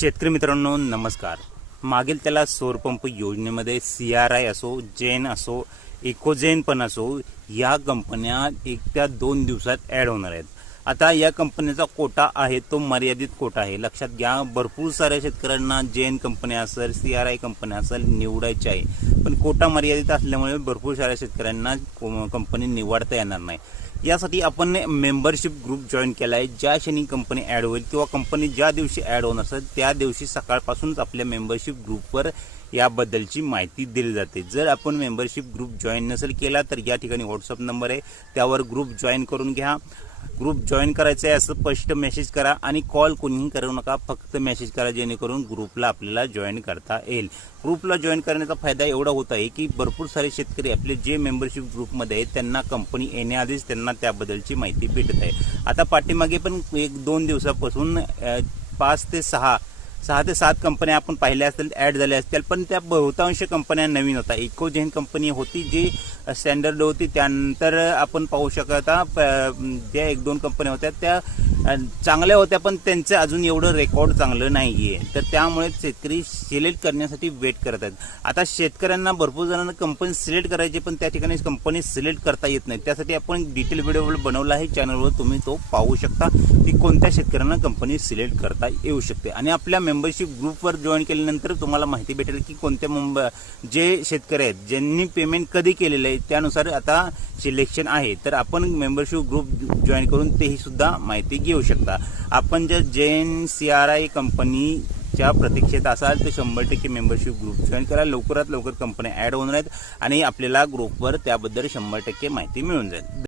शेतकरी मित्रांनो नमस्कार. मागील त्याला सौरपंप योजनेमध्ये सी आर आय असो जेन असो इकोजेन पण असो या कंपन्या एक त्या दोन दिवसात ॲड होणार आहेत. आता या कंपनीचा कोटा आहे तो मर्यादित कोटा आहे. लक्षात घ्या भरपूर साऱ्या शेतकऱ्यांना जेन कंपन्या असेल सी आर आय कंपन्या असेल निवडायच्या आहे. पण कोटा मर्यादित असल्यामुळे भरपूर साऱ्या शेतकऱ्यांना को- कंपनी निवडता येणार नाही. यासाठी आपण मेंबरशिप ग्रुप जॉईन केला आहे ज्या क्षणी कंपनी ॲड होईल किंवा कंपनी ज्या दिवशी ॲड होणार असेल त्या दिवशी सकाळपासूनच आपल्या मेंबरशिप ग्रुपवर याबद्दलची माहिती दिली जाते. जर आपण मेंबरशिप ग्रुप जॉईन नसेल केला तर या ठिकाणी व्हॉट्सअप नंबर आहे. त्यावर ग्रुप जॉईन करून घ्या. ग्रुप जॉईन करायचं आहे असं स्पष्ट मेसेज करा आणि कॉल कोणीही करू नका फक्त मेसेज करा जेणेकरून ग्रुपला आपल्याला जॉईन करता येईल. ग्रुपला जॉईन करण्याचा फायदा एवढा होत आहे की भरपूर सारे शेतकरी आपले जे मेंबरशिप ग्रुपमध्ये आहेत त्यांना कंपनी येण्याआधीच त्यांना त्याबद्दलची माहिती भेटत आहे. आता पाठीमागे पण एक दोन दिवसापासून पाच ते सहा सहा ते सात कंपन्या आपण पाहिल्या असतील ॲड झाल्या असतील पण त्या बहुतांश कंपन्या नवीन होत्या इकोजेन कंपनी होती जी स्टँडर्ड होती. त्यानंतर आपण पाहू शकता प- ज्या एक दोन कंपन्या होत्या त्या चांगल्या होत्या पण त्यांचं अजून एवढं रेकॉर्ड चांगलं नाही आहे तर त्यामुळे शेतकरी सिलेक्ट करण्यासाठी वेट करत आहेत. आता शेतकऱ्यांना भरपूर जणांना कंपनी सिलेक्ट करायची पण त्या ठिकाणी कंपनी सिलेक्ट करता येत नाही. त्यासाठी आपण डिटेल व्हिडिओ बनवला आहे चॅनलवर तुम्ही तो पाहू शकता की कोणत्या शेतकऱ्यांना कंपनी सिलेक्ट करता येऊ शकते. आणि आपल्या मेंबरशिप ग्रुपवर जॉईन केल्यानंतर तुम्हाला माहिती भेटेल की कोणत्या मुंब जे शेतकरी आहेत ज्यांनी पेमेंट कधी केलेलं आहे त्यानुसार आता सिलेक्शन आहे. तर आपण मेंबरशिप ग्रुप जॉईन करून तेही सुद्धा माहिती घेऊ. शकता. आपण जर जैन सी आर आय कंपनीच्या प्रतीक्षेत असाल तर शंभर टक्के मेंबरशिप ग्रुप जॉईन करा. लवकरात लवकर कंपन्या ॲड होणार आहेत आणि आपल्याला ग्रुपवर त्याबद्दल शंभर टक्के माहिती मिळून जाईल.